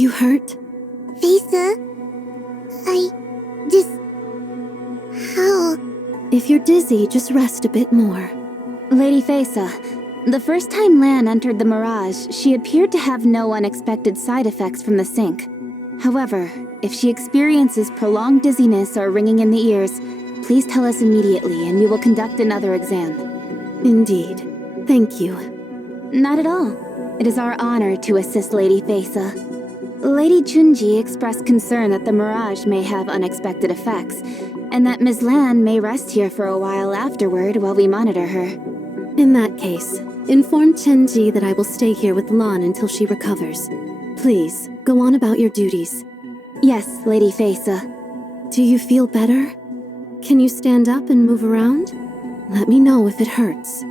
you hurt? Fei Se, How? If you're dizzy, just rest a bit more. Lady Fei Se, the first time Lan entered the Mirage, she appeared to have no unexpected side effects from the sink. However, if she experiences prolonged dizziness or ringing in the ears, please tell us immediately and we will conduct another exam. Indeed. Thank you. Not at all. It is our honor to assist Lady Fei Se. Lady Junji expressed concern that the Mirage may have unexpected effects, and that Ms. Lan may rest here for a while afterward while we monitor her. In that case, inform Chenji that I will stay here with Lan until she recovers. Please, go on about your duties. Yes, Lady Fei Se. Do you feel better? Can you stand up and move around? Let me know if it hurts.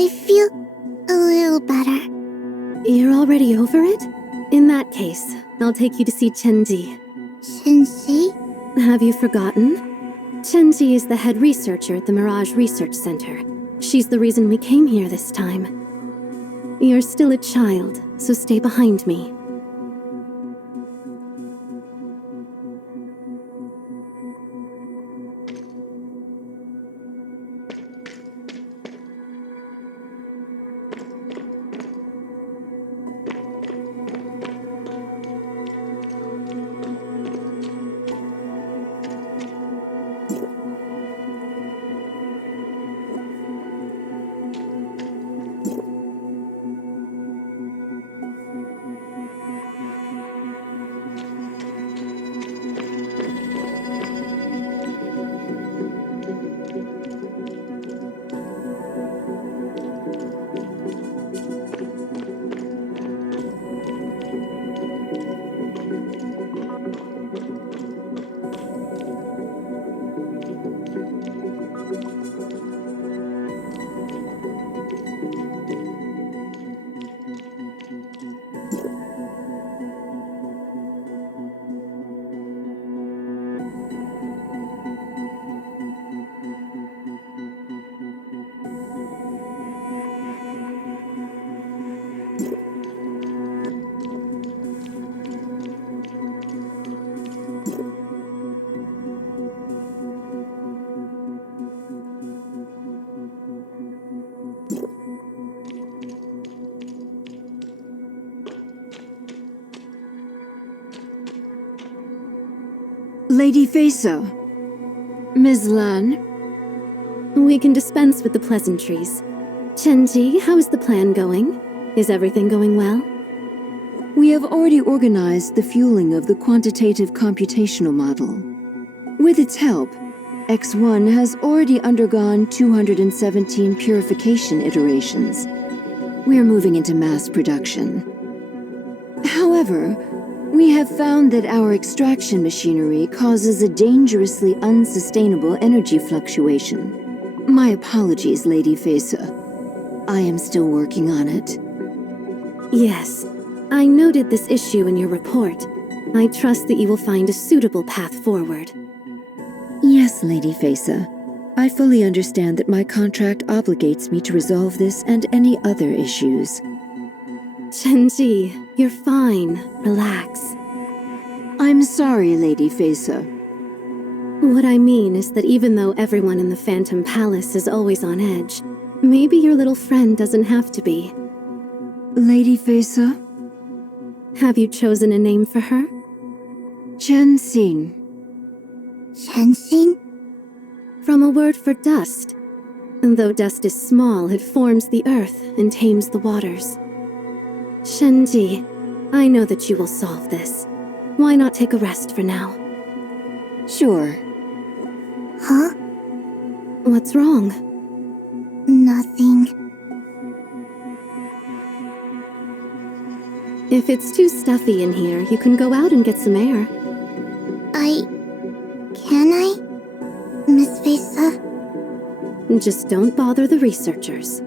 I feel a little better. You're already over it? In that case, I'll take you to see Chenji. Sensei? Have you forgotten? Chenji is the head researcher at the Mirage Research Center. She's the reason we came here this time. You're still a child, so stay behind me. Lady Fei Se. Ms. Lan. We can dispense with the pleasantries. Chenji, how is the plan going? Is everything going well? We have already organized the fueling of the quantitative computational model. With its help, X1 has already undergone 217 purification iterations. We are moving into mass production. However, we have found that our extraction machinery causes a dangerously unsustainable energy fluctuation. My apologies, Lady Fei Se. I am still working on it. Yes, I noted this issue in your report. I trust that you will find a suitable path forward. Yes, Lady Fei Se. I fully understand that my contract obligates me to resolve this and any other issues. Chenji, You're fine. Relax. I'm sorry, Lady Fei Se. What I mean is that even though everyone in the Phantom Palace is always on edge, maybe your little friend doesn't have to be. Lady Fei Se? Have you chosen a name for her? Chen Xin. Sensing? From a word for dust. And though dust is small, it forms the earth and tames the waters. Shenji, I know that you will solve this. Why not take a rest for now? Sure. Huh? What's wrong? Nothing. If it's too stuffy in here, you can go out and get some air. Can I? Miss Fei Se? Just don't bother the researchers.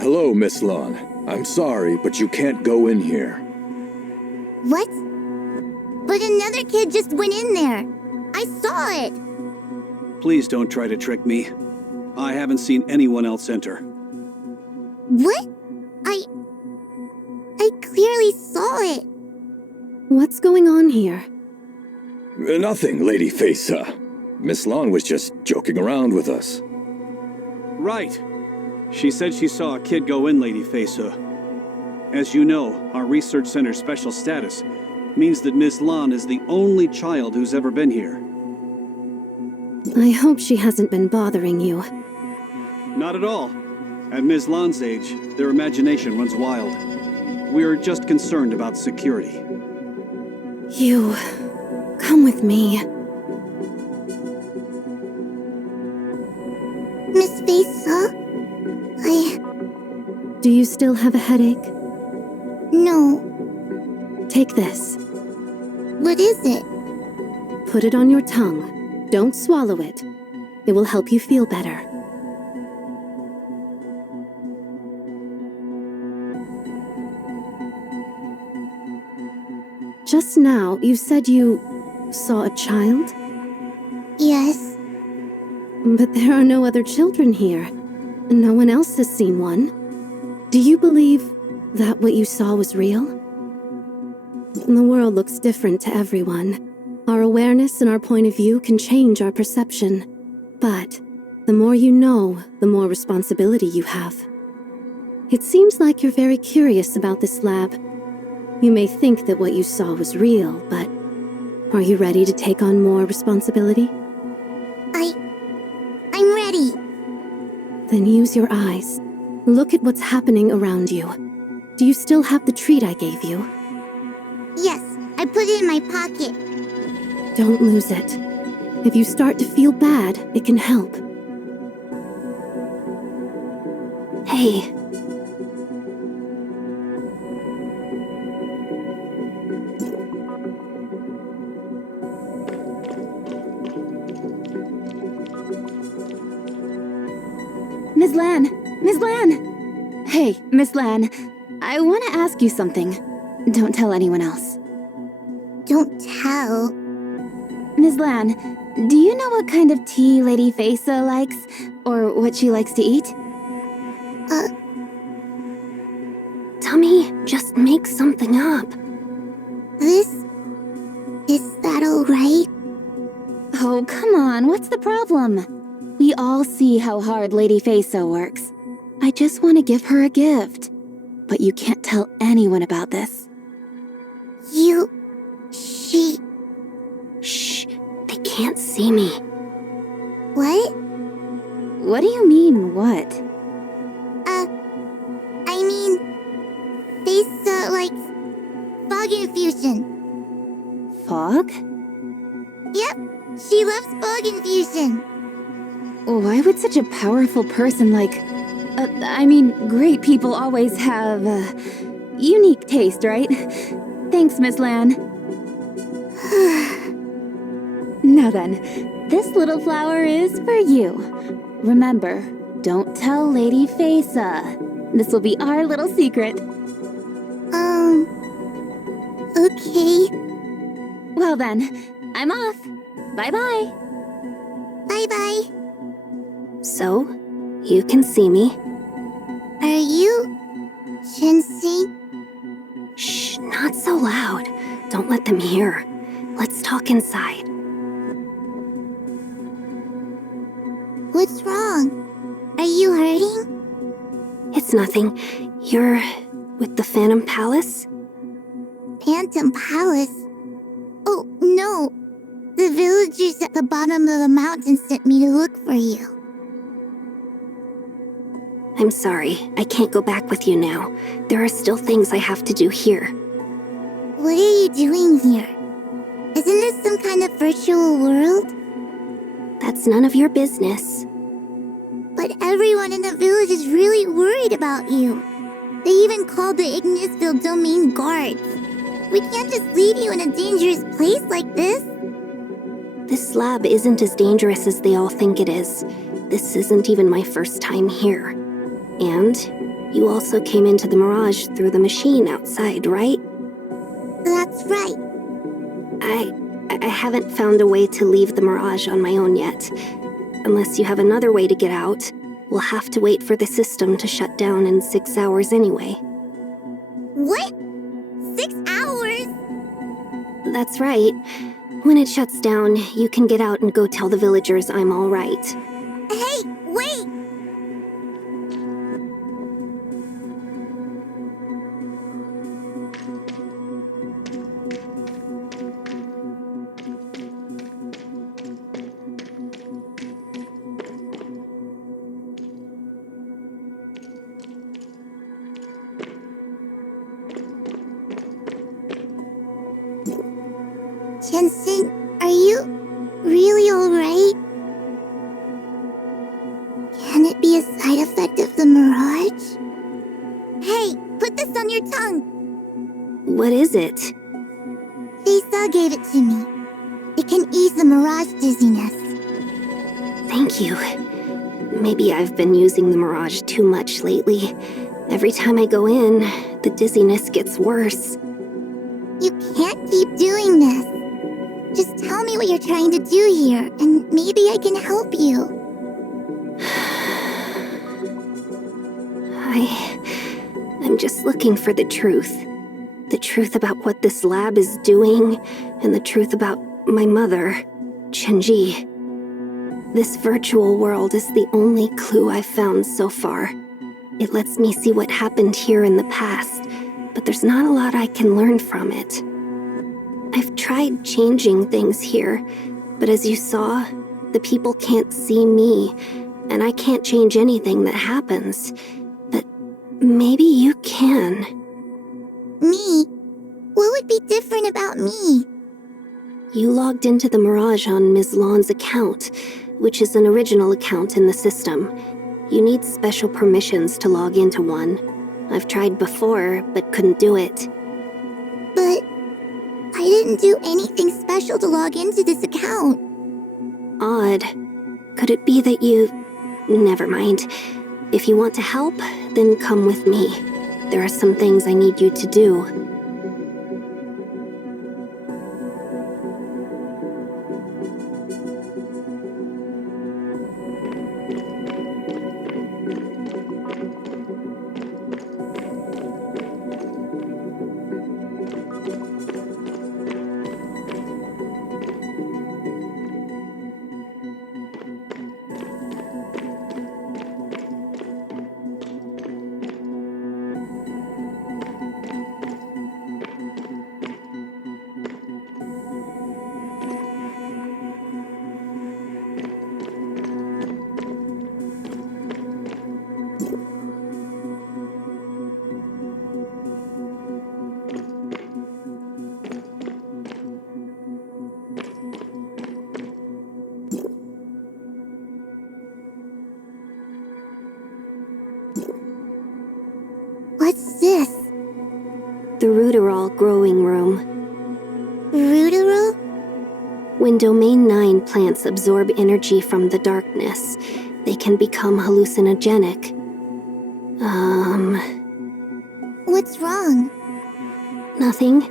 Hello, Miss Lon. I'm sorry, but you can't go in here. What? But another kid just went in there. I saw it. Please don't try to trick me. I haven't seen anyone else enter. What? I clearly saw it. What's going on here? Nothing, Lady Fei Se. Miss Lon was just joking around with us. Right. She said she saw a kid go in, Lady Fei Se. As you know, our research center's special status means that Miss Lon is the only child who's ever been here. I hope she hasn't been bothering you. Not at all. At Ms. Lon's age, their imagination runs wild. We're just concerned about security. You... come with me. Miss Fei Se? Do you still have a headache? No. Take this. What is it? Put it on your tongue. Don't swallow it. It will help you feel better. Just now, you said you saw a child? Yes. But there are no other children here. No one else has seen one. Do you believe that what you saw was real? The world looks different to everyone. Our awareness and our point of view can change our perception. But the more you know, the more responsibility you have. It seems like you're very curious about this lab. You may think that what you saw was real, but are you ready to take on more responsibility? I'm ready. Then use your eyes. Look at what's happening around you. Do you still have the treat I gave you? Yes, I put it in my pocket. Don't lose it. If you start to feel bad, it can help. Hey. Miss Lan! Miss Lan! Hey, Miss Lan. I want to ask you something. Don't tell anyone else. Don't tell. Miss Lan, do you know what kind of tea Lady Fei Se likes? Or what she likes to eat? Tummy, just make something up. Is that alright? Oh, come on, what's the problem? We all see how hard Lady Fei Se works. I just want to give her a gift. But you can't tell anyone about this. She... Shh, they can't see me. What? What do you mean, what? I mean... Fei Se likes... fog infusion. Fog? Yep, she loves fog infusion. Why would such a powerful person like... great people always have, unique taste, right? Thanks, Miss Lan. Now then, this little flower is for you. Remember, don't tell Lady Fei Se. This will be our little secret. Okay. Well then, I'm off. Bye-bye. Bye-bye. So, you can see me. Are you... Sensei? Shh, not so loud. Don't let them hear. Let's talk inside. What's wrong? Are you hurting? It's nothing. You're with the Phantom Palace? Phantom Palace? Oh, no. The villagers at the bottom of the mountain sent me to look for you. I'm sorry. I can't go back with you now. There are still things I have to do here. What are you doing here? Isn't this some kind of virtual world? That's none of your business. But everyone in the village is really worried about you. They even called the Ignisville domain guards. We can't just leave you in a dangerous place like this. This lab isn't as dangerous as they all think it is. This isn't even my first time here. And you also came into the Mirage through the machine outside, right? That's right. I haven't found a way to leave the Mirage on my own yet. Unless you have another way to get out, we'll have to wait for the system to shut down in 6 hours anyway. What? 6 hours? That's right. When it shuts down, you can get out and go tell the villagers I'm all right. Hey, wait! Jensen, are you really alright? Can it be a side effect of the Mirage? Hey, put this on your tongue! What is it? Fei Se gave it to me. It can ease the Mirage dizziness. Thank you. Maybe I've been using the Mirage too much lately. Every time I go in, the dizziness gets worse. You can't keep doing this. Just tell me what you're trying to do here, and maybe I can help you. I'm just looking for the truth. The truth about what this lab is doing, and the truth about my mother, Chenji. This virtual world is the only clue I've found so far. It lets me see what happened here in the past, but there's not a lot I can learn from it. I've tried changing things here, but as you saw, the people can't see me, and I can't change anything that happens. But maybe you can. Me? What would be different about me? You logged into the Mirage on Ms. Lan's account, which is an original account in the system. You need special permissions to log into one. I've tried before, but couldn't do it. But I didn't do anything special to log into this account. Odd. Could it be that you... Never mind. If you want to help, then come with me. There are some things I need you to do. What's this? The Rooterol growing room. Rooterol? When Domain 9 plants absorb energy from the darkness, they can become hallucinogenic. What's wrong? Nothing.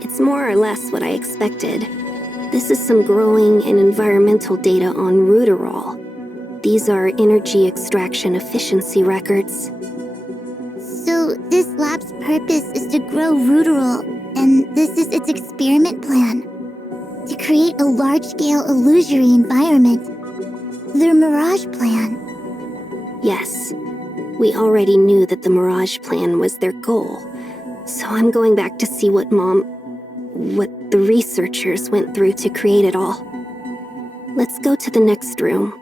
It's more or less what I expected. This is some growing and environmental data on Rooterol. These are energy extraction efficiency records. So this lab's purpose is to grow Rooterol, and this is its experiment plan. To create a large-scale illusory environment. Their Mirage plan. Yes. We already knew that the Mirage plan was their goal. So I'm going back to see what the researchers went through to create it all. Let's go to the next room.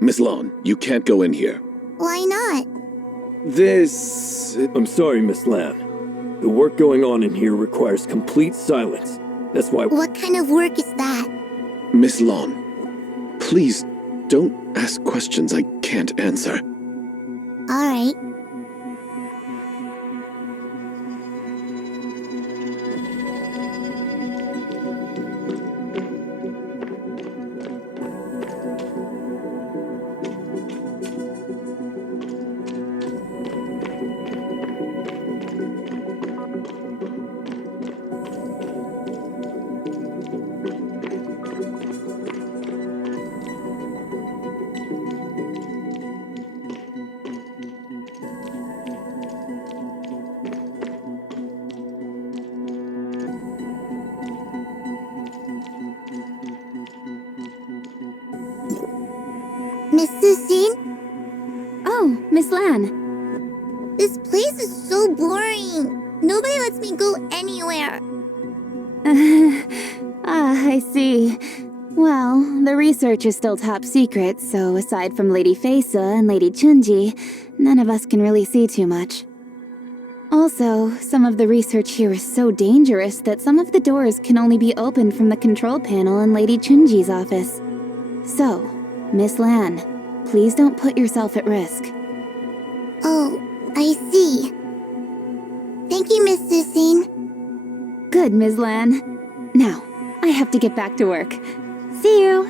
Miss Lon, you can't go in here. Why not? I'm sorry, Miss Lan. The work going on in here requires complete silence. That's why... What kind of work is that? Miss Lon, please don't ask questions I can't answer. Alright. Mrs. Zin? Oh, Miss Lan. This place is so boring. Nobody lets me go anywhere. I see. Well, the research is still top secret, so aside from Lady Fei Se and Lady Chunji, none of us can really see too much. Also, some of the research here is so dangerous that some of the doors can only be opened from the control panel in Lady Chunji's office. So, Miss Lan, please don't put yourself at risk. Oh, I see. Thank you, Mrs. Zin. Good, Ms. Lan. Now, I have to get back to work. See you!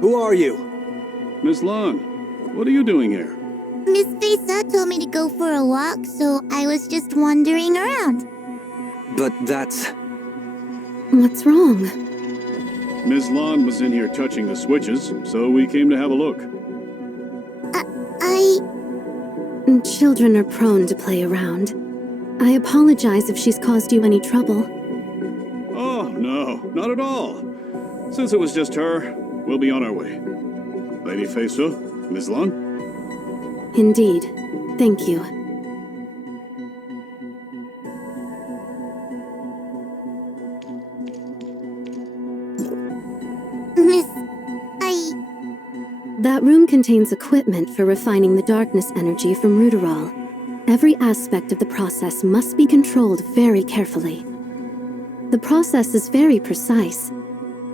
Who are you? Miss Lon, what are you doing here? Miss Fei Se told me to go for a walk, so I was just wandering around. But that's... What's wrong? Miss Lon was in here touching the switches, so we came to have a look. Children are prone to play around. I apologize if she's caused you any trouble. Oh, no, not at all. Since it was just her, we'll be on our way. Lady Fei Se, Miss Lon? Indeed. Thank you. That room contains equipment for refining the darkness energy from Ruderol. Every aspect of the process must be controlled very carefully. The process is very precise,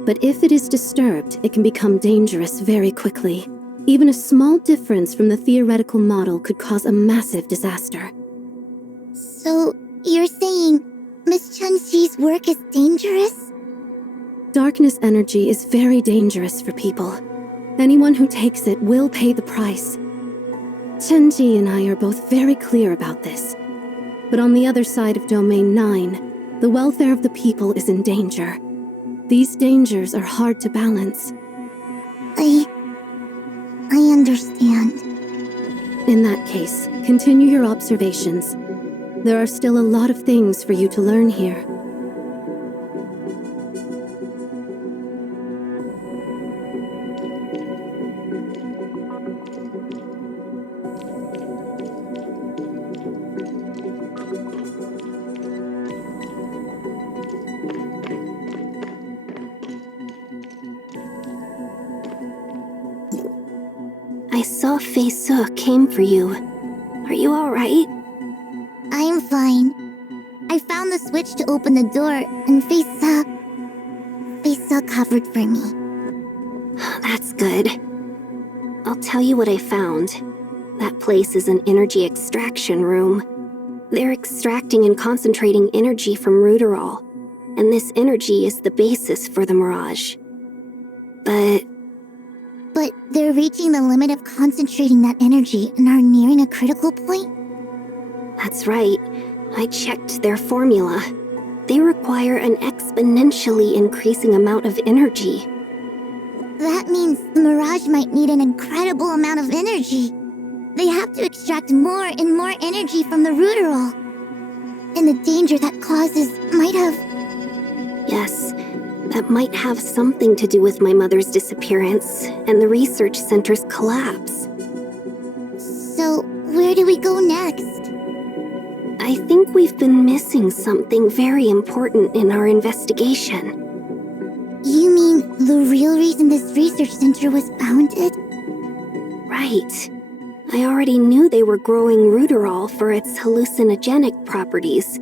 but if it is disturbed, it can become dangerous very quickly. Even a small difference from the theoretical model could cause a massive disaster. So, you're saying Miss Chun-Chi's work is dangerous? Darkness energy is very dangerous for people. Anyone who takes it will pay the price. Chen-Ji and I are both very clear about this. But on the other side of Domain 9, the welfare of the people is in danger. These dangers are hard to balance. I understand. In that case, continue your observations. There are still a lot of things for you to learn here. I saw Fei Se came for you. Are you alright? I'm fine. I found the switch to open the door, and Fei Se covered for me. That's good. I'll tell you what I found. That place is an energy extraction room. They're extracting and concentrating energy from Ruderol, and this energy is the basis for the Mirage. But they're reaching the limit of concentrating that energy and are nearing a critical point? That's right. I checked their formula. They require an exponentially increasing amount of energy. That means the Mirage might need an incredible amount of energy. They have to extract more and more energy from the Ruderol. And the danger that causes might have... Yes, that might have something to do with my mother's disappearance and the research center's collapse. So, where do we go next? I think we've been missing something very important in our investigation. You mean the real reason this research center was founded? Right. I already knew they were growing Ruderol for its hallucinogenic properties,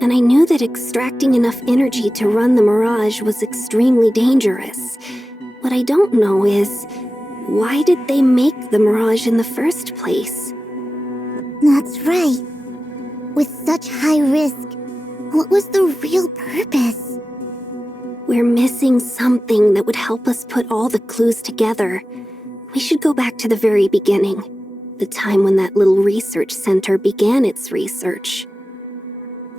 and I knew that extracting enough energy to run the Mirage was extremely dangerous. What I don't know is, why did they make the Mirage in the first place? That's right. With such high risk, what was the real purpose? We're missing something that would help us put all the clues together. We should go back to the very beginning, the time when that little research center began its research.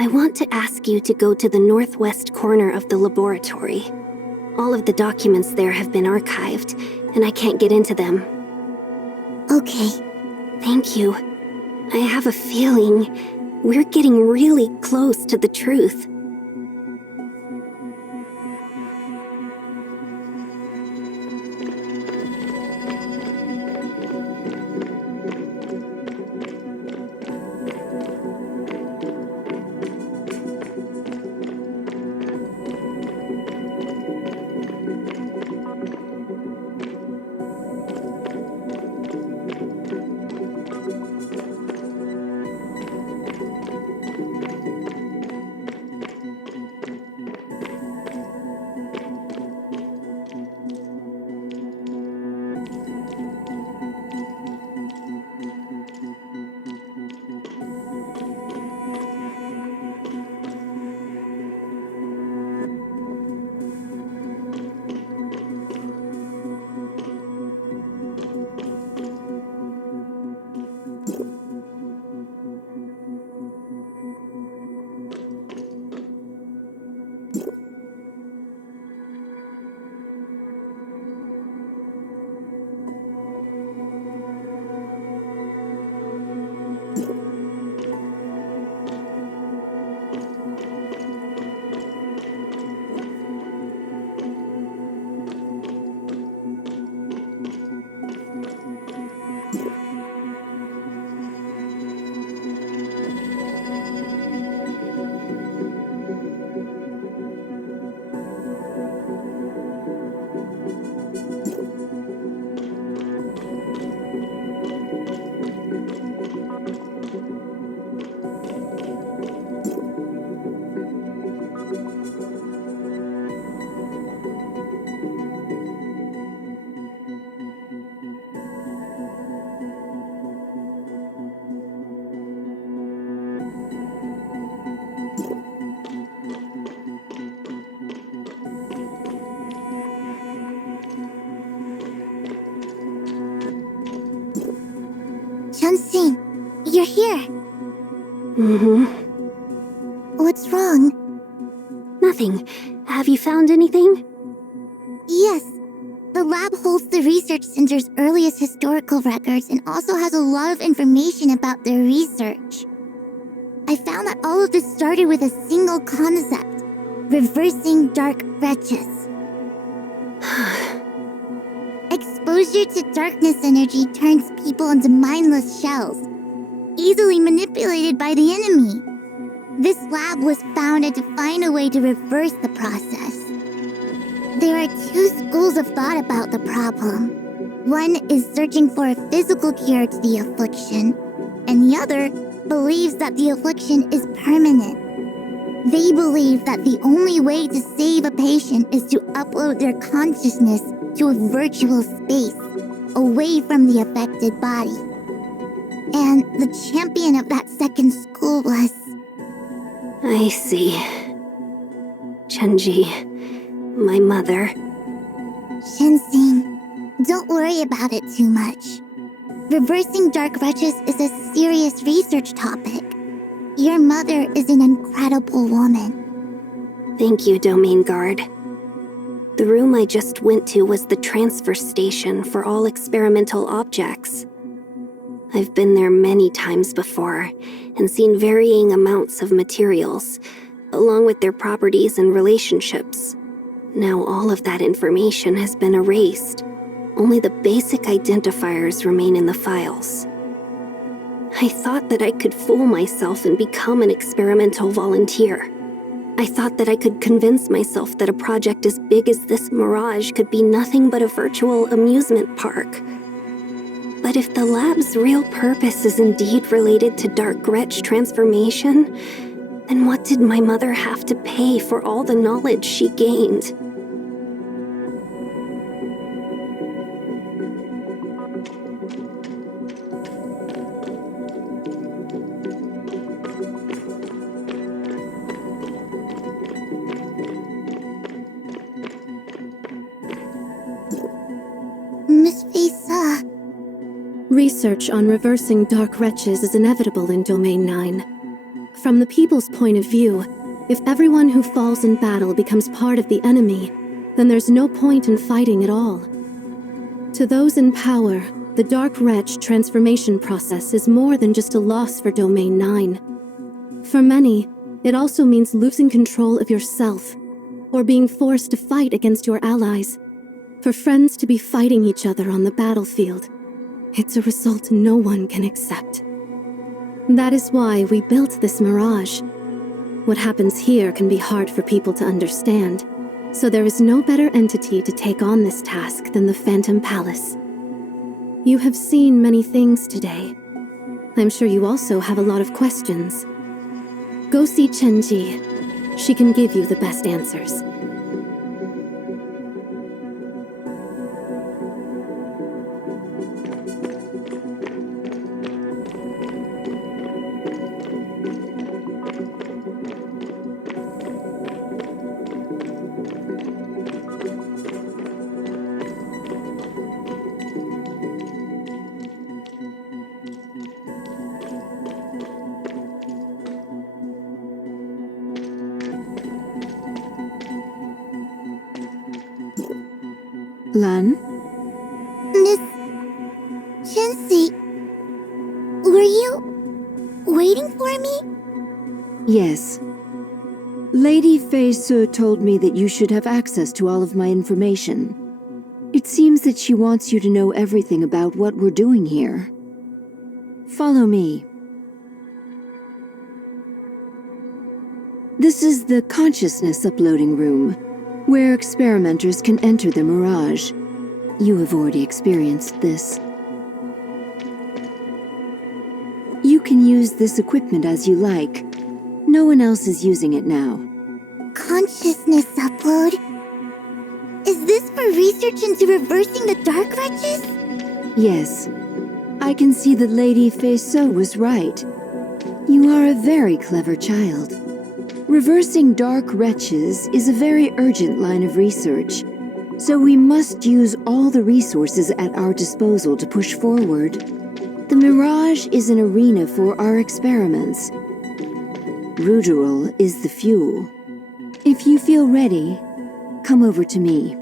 I want to ask you to go to the northwest corner of the laboratory. All of the documents there have been archived, and I can't get into them. Okay. Thank you. I have a feeling we're getting really close to the truth. Chun-Sing, you're here. Mm-hmm. What's wrong? Nothing. Have you found anything? Yes. The lab holds the research center's earliest historical records and also has a lot of information about their research. I found that all of this started with a single concept: reversing dark wretches. Exposure to darkness energy turns people into mindless shells, easily manipulated by the enemy. This lab was founded to find a way to reverse the process. There are two schools of thought about the problem. One is searching for a physical cure to the affliction, and the other believes that the affliction is permanent. They believe that the only way to save a patient is to upload their consciousness to a virtual space, away from the affected body. And the champion of that second school was... I see. Chenji, my mother. Chun-Sing, don't worry about it too much. Reversing dark wretches is a serious research topic. Your mother is an incredible woman. Thank you, Domain Guard. The room I just went to was the transfer station for all experimental objects. I've been there many times before and seen varying amounts of materials, along with their properties and relationships. Now all of that information has been erased. Only the basic identifiers remain in the files. I thought that I could fool myself and become an experimental volunteer. I thought that I could convince myself that a project as big as this Mirage could be nothing but a virtual amusement park. But if the lab's real purpose is indeed related to Dark Gretsch transformation, then what did my mother have to pay for all the knowledge she gained? Miss Fei Se. Research on reversing dark wretches is inevitable in Domain 9. From the people's point of view, if everyone who falls in battle becomes part of the enemy, then there's no point in fighting at all. To those in power, the Dark Wretch transformation process is more than just a loss for Domain 9. For many, it also means losing control of yourself, or being forced to fight against your allies. For friends to be fighting each other on the battlefield, it's a result no one can accept. That is why we built this Mirage. What happens here can be hard for people to understand, so there is no better entity to take on this task than the Phantom Palace. You have seen many things today. I'm sure you also have a lot of questions. Go see Chenji. She can give you the best answers. Lan? Miss... Chun-Sing, were you... waiting for me? Yes. Lady Fei Se told me that you should have access to all of my information. It seems that she wants you to know everything about what we're doing here. Follow me. This is the consciousness uploading room, where experimenters can enter the Mirage. You have already experienced this. You can use this equipment as you like. No one else is using it now. Consciousness upload? Is this for research into reversing the dark wretches? Yes. I can see that Lady Fei Se was right. You are a very clever child. Reversing dark wretches is a very urgent line of research, so we must use all the resources at our disposal to push forward. The Mirage is an arena for our experiments. Ruderol is the fuel. If you feel ready, come over to me.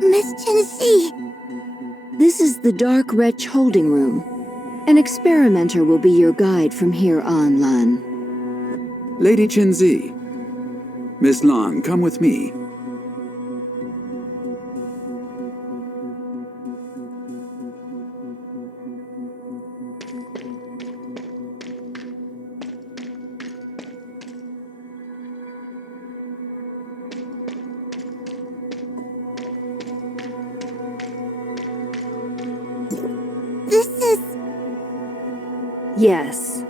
Miss Chenzi! This is the Dark Wretch holding room. An experimenter will be your guide from here on, Lan. Lady Chenzi. Miss Lan, come with me. This is... Yes.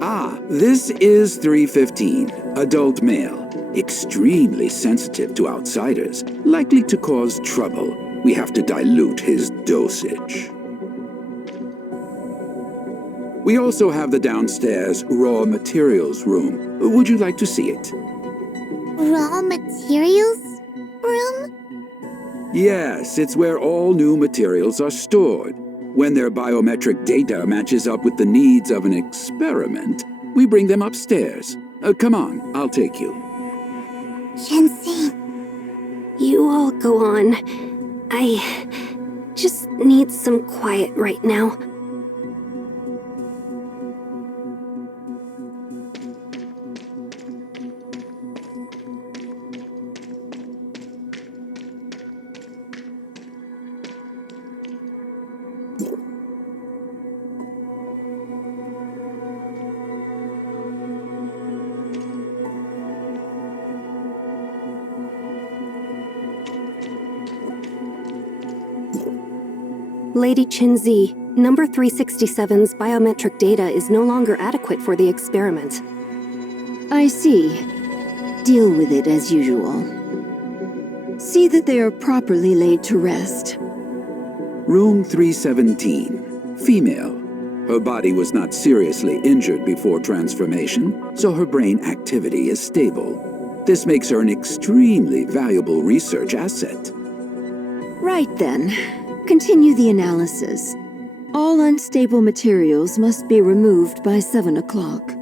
Ah, this is 315, adult male. Extremely sensitive to outsiders, likely to cause trouble. We have to dilute his dosage. We also have the downstairs raw materials room. Would you like to see it? raw materials room? Yes, it's where all new materials are stored. When their biometric data matches up with the needs of an experiment, we bring them upstairs. Come on, I'll take you. Chenzi. You all go on. I just need some quiet right now. Lady Chenzi, number 367's biometric data is no longer adequate for the experiment. I see. Deal with it as usual. See that they are properly laid to rest. Room 317, female. Her body was not seriously injured before transformation, so her brain activity is stable. This makes her an extremely valuable research asset. Right then. Continue the analysis. All unstable materials must be removed by 7 o'clock.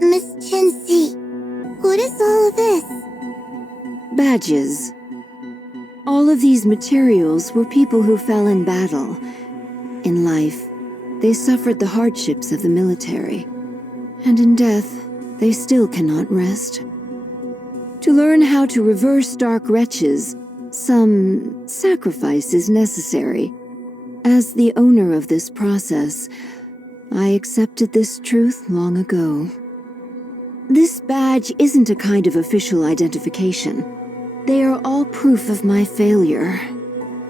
Miss Chenzi, what is all of this? Badges. All of these materials were people who fell in battle. In life, they suffered the hardships of the military. And in death, they still cannot rest. To learn how to reverse dark wretches, some sacrifice is necessary. As the owner of this process, I accepted this truth long ago. This badge isn't a kind of official identification. They are all proof of my failure.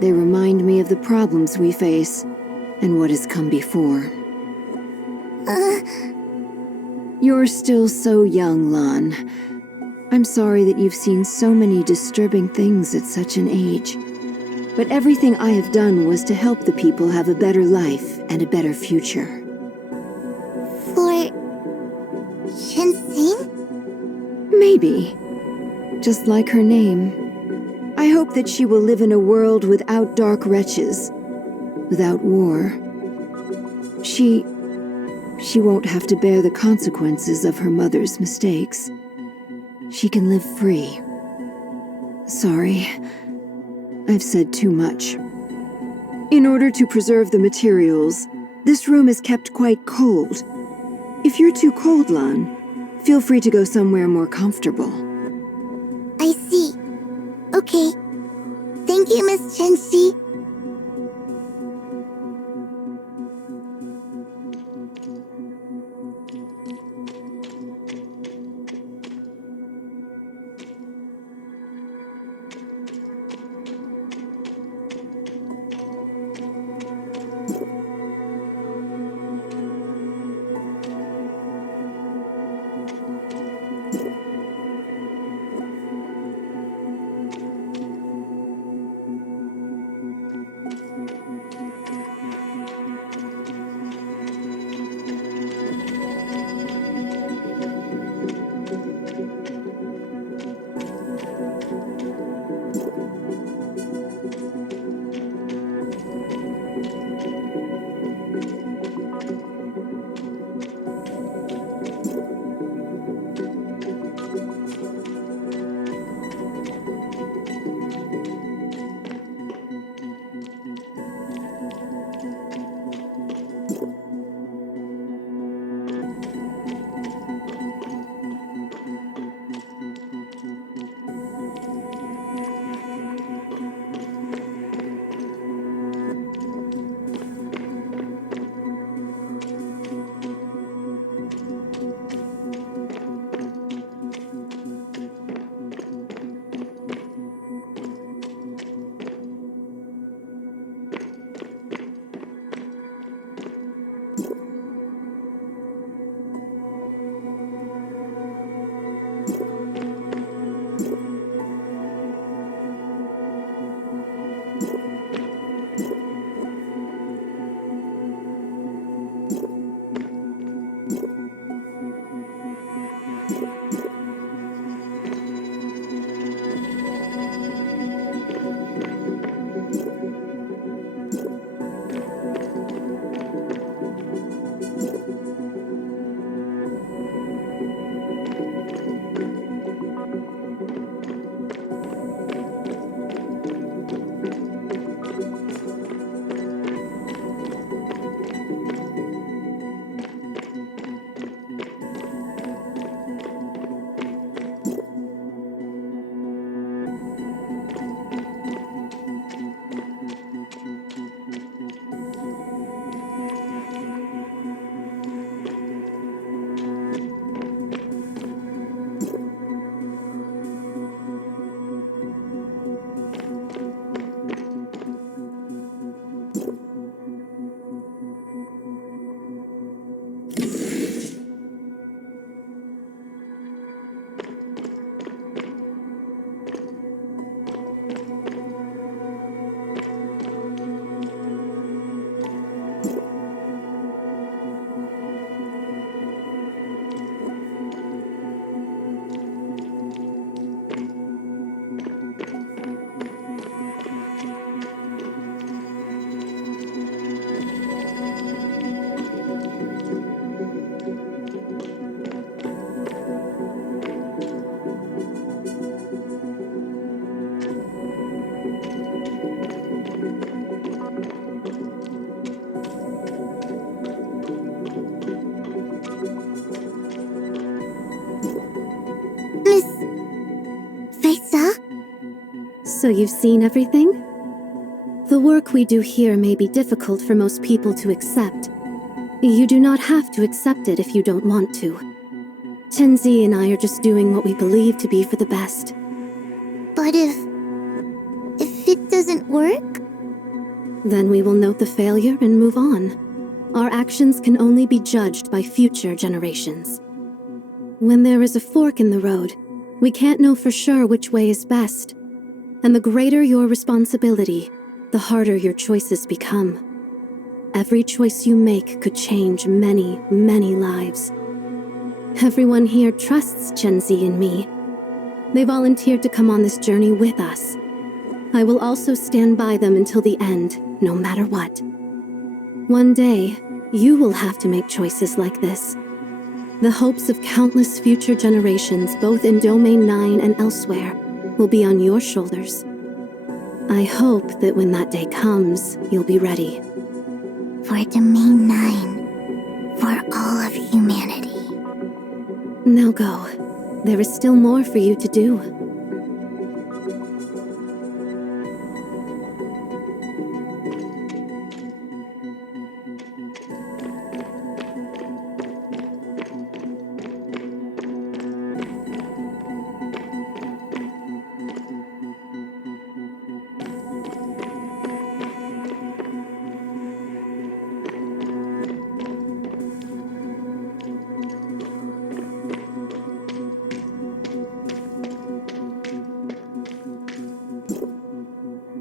They remind me of the problems we face and what has come before. You're still so young, Lan. I'm sorry that you've seen so many disturbing things at such an age. But everything I have done was to help the people have a better life and a better future. For... Chenzi? Maybe. Just like her name. I hope that she will live in a world without dark wretches. Without war. She won't have to bear the consequences of her mother's mistakes. She can live free. Sorry, I've said too much. In order to preserve the materials, this room is kept quite cold. If you're too cold, Lan, feel free to go somewhere more comfortable. I see. Okay. Thank you, Miss Chenzi. So you've seen everything? The work we do here may be difficult for most people to accept. You do not have to accept it if you don't want to. Chenzi and I are just doing what we believe to be for the best. But if it doesn't work? Then we will note the failure and move on. Our actions can only be judged by future generations. When there is a fork in the road, we can't know for sure which way is best. And the greater your responsibility, the harder your choices become. Every choice you make could change many, many lives. Everyone here trusts Chenzi and me. They volunteered to come on this journey with us. I will also stand by them until the end, no matter what. One day, you will have to make choices like this. The hopes of countless future generations, both in Domain 9 and elsewhere, will be on your shoulders. I hope that when that day comes, you'll be ready. For Domain 9. For all of humanity. Now go. There is still more for you to do.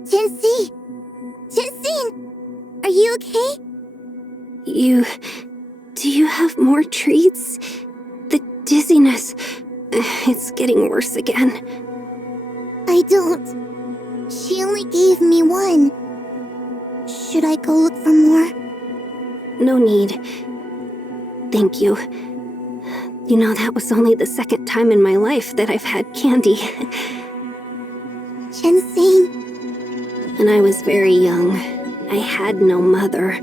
Chenzi! Chenzi! Are you okay? Do you have more treats? The dizziness, it's getting worse again. I don't. She only gave me one. Should I go look for more? No need. Thank you. You know, that was only the second time in my life that I've had candy. Chenzi. When I was very young, I had no mother.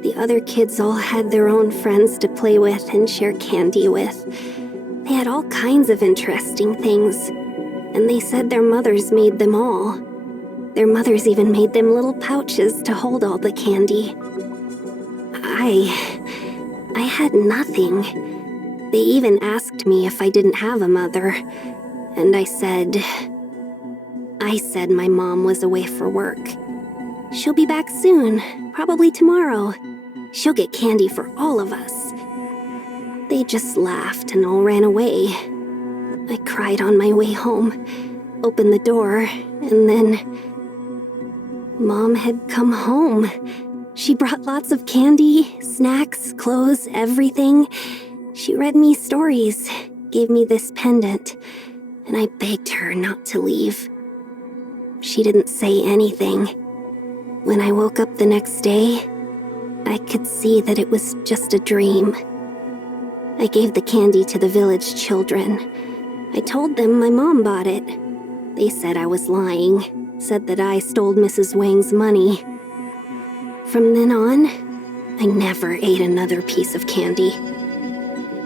The other kids all had their own friends to play with and share candy with. They had all kinds of interesting things, and they said their mothers made them all. Their mothers even made them little pouches to hold all the candy. I had nothing. They even asked me if I didn't have a mother, and I said my mom was away for work. She'll be back soon, probably tomorrow. She'll get candy for all of us. They just laughed and all ran away. I cried on my way home, opened the door, and then Mom had come home. She brought lots of candy, snacks, clothes, everything. She read me stories, gave me this pendant, and I begged her not to leave. She didn't say anything. When I woke up the next day, I could see that it was just a dream. I gave the candy to the village children. I told them my mom bought it. They said I was lying, said that I stole Mrs. Wang's money. From then on, I never ate another piece of candy.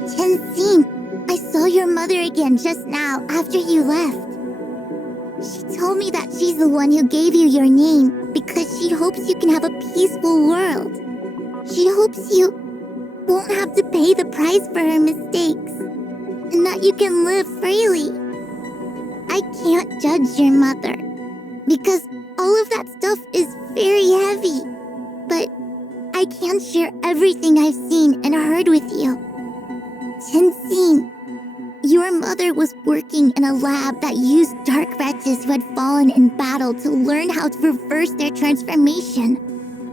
Chenzi, I saw your mother again just now after you left. She told me that she's the one who gave you your name because she hopes you can have a peaceful world. She hopes you won't have to pay the price for her mistakes, and that you can live freely. I can't judge your mother, because all of that stuff is very heavy, but I can share everything I've seen and heard with you. Chenzi, your mother was working in a lab that used dark wretches who had fallen in battle to learn how to reverse their transformation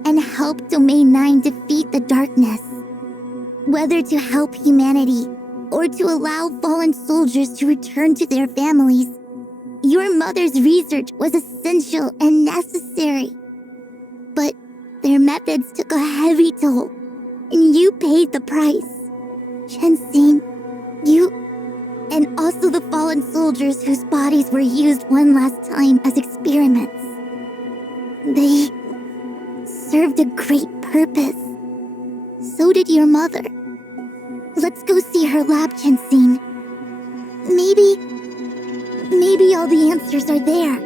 and help Domain 9 defeat the darkness. Whether to help humanity or to allow fallen soldiers to return to their families, your mother's research was essential and necessary. But their methods took a heavy toll, and you paid the price. Chenzi, you, and also the fallen soldiers whose bodies were used one last time as experiments. They served a great purpose. So did your mother. Let's go see her lab, Chenzi. Maybe all the answers are there.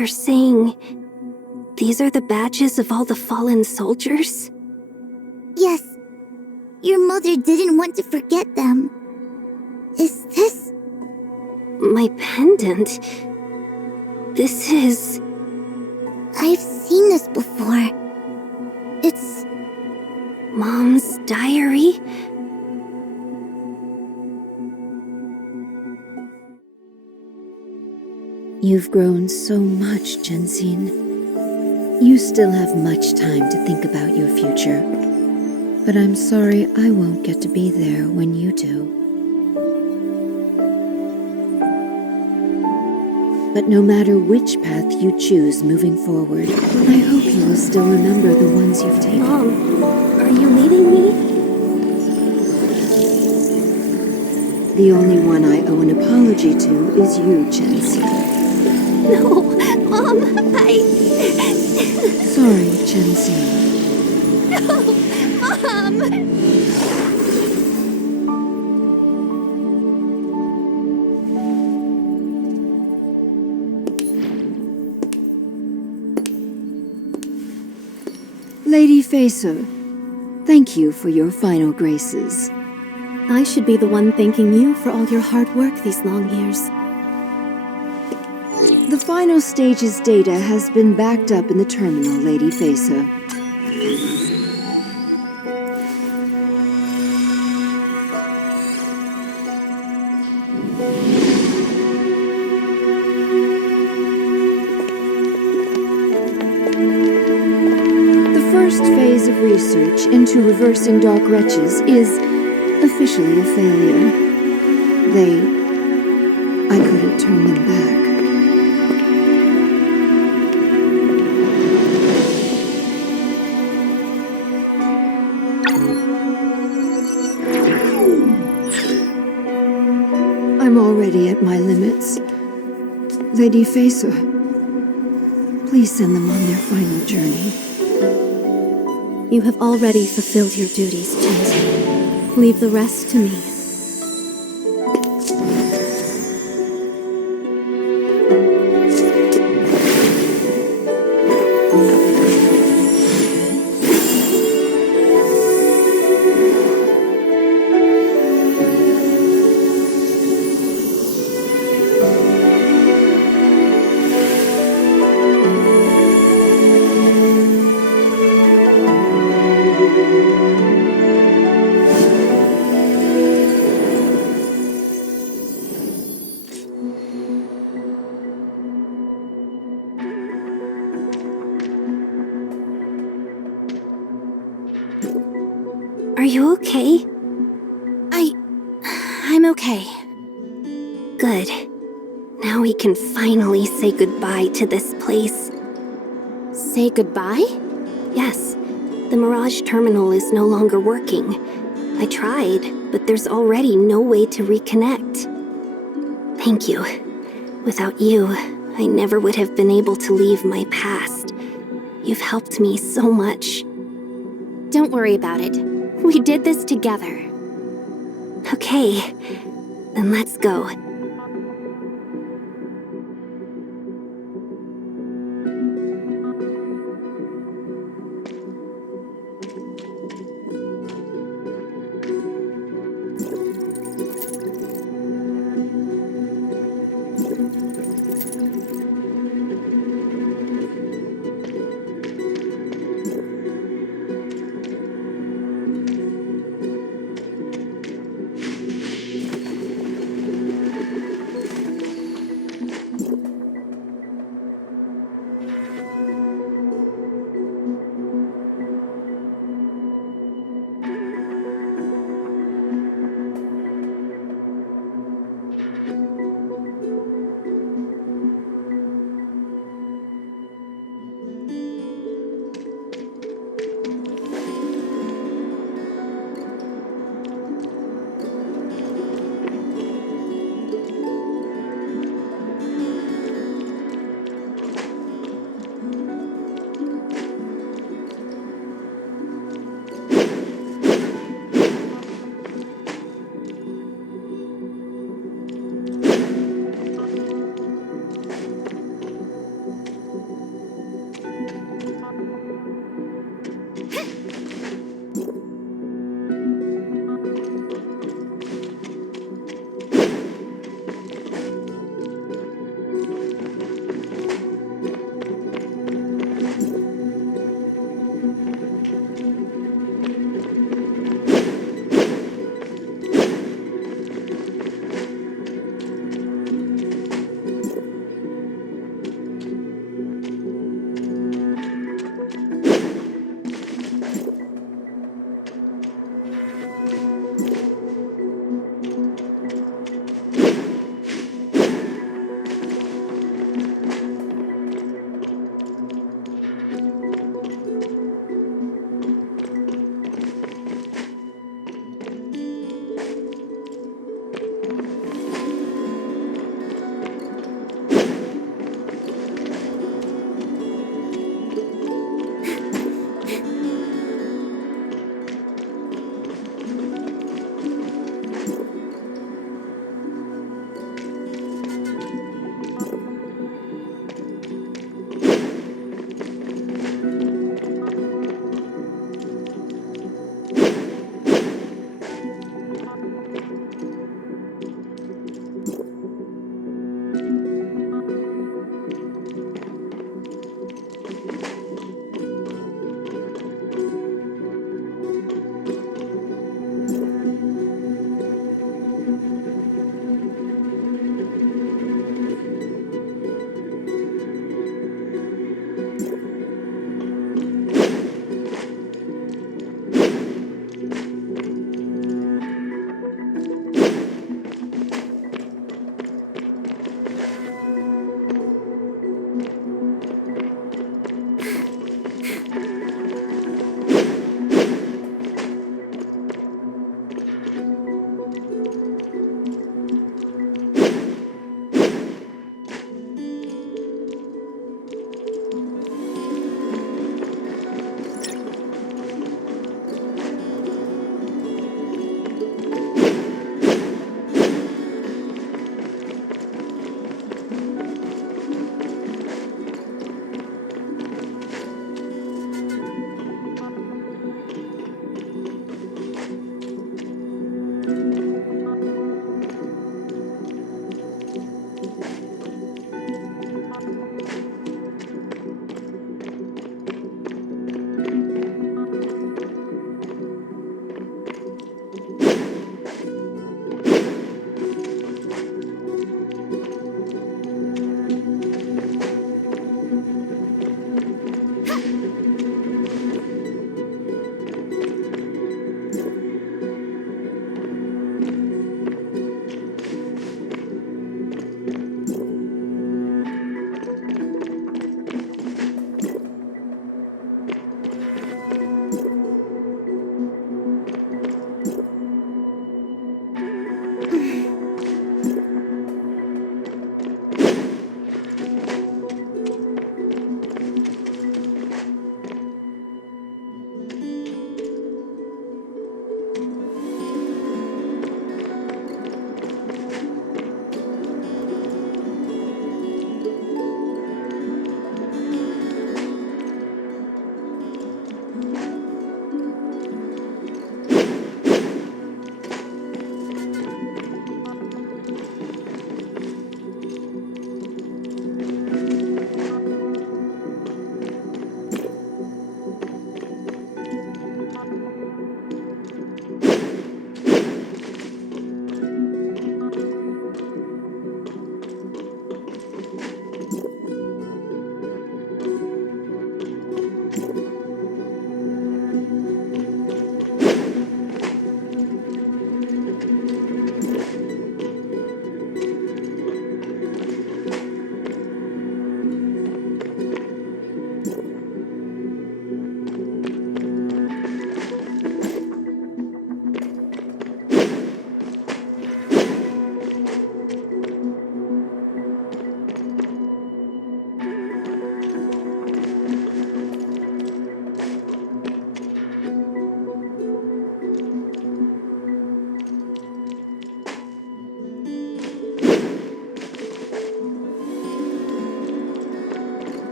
You're saying these are the badges of all the fallen soldiers? Yes. Your mother didn't want to forget them. Is this... My pendant? This is... I've seen this before. It's... Mom's diary? You've grown so much, Jensine. You still have much time to think about your future. But I'm sorry I won't get to be there when you do. But no matter which path you choose moving forward, I hope you will still remember the ones you've taken. Mom, are you leaving me? The only one I owe an apology to is you, Jensine. No, Mom, Sorry, Jensine. No, Mom! Lady Fei Se, thank you for your final graces. I should be the one thanking you for all your hard work these long years. The final stage's data has been backed up in the terminal, Lady Fei Se. The first phase of research into reversing Dark Wretches is officially a failure. I couldn't turn them back. I'm already at my limits. Lady Fei Se, please send them on their final journey. You have already fulfilled your duties, Chenzi. Leave the rest to me. Are you okay? I'm okay. Good. Now we can finally say goodbye to this place. Say goodbye? Yes, the Mirage Terminal is no longer working. I tried, but there's already no way to reconnect. Thank you. Without you, I never would have been able to leave my past. You've helped me so much. Don't worry about it. We did this together. Okay, then let's go.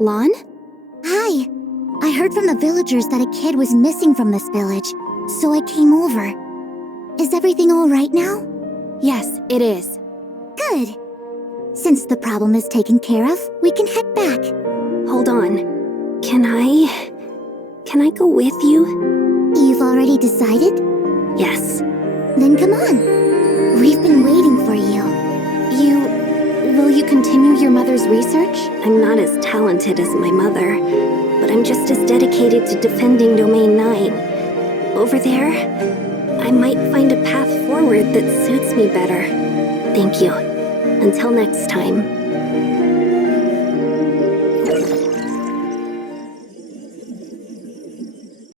Lon? Hi. I heard from the villagers that a kid was missing from this village, so I came over. Is everything all right now? Yes, it is. Good. Since the problem is taken care of, we can head back. Hold on. Can I go with you? You've already decided? Yes. Then come on. We've been waiting for you. Will you continue your mother's research? I'm not as talented as my mother, but I'm just as dedicated to defending Domain 9. Over there, I might find a path forward that suits me better. Thank you. Until next time.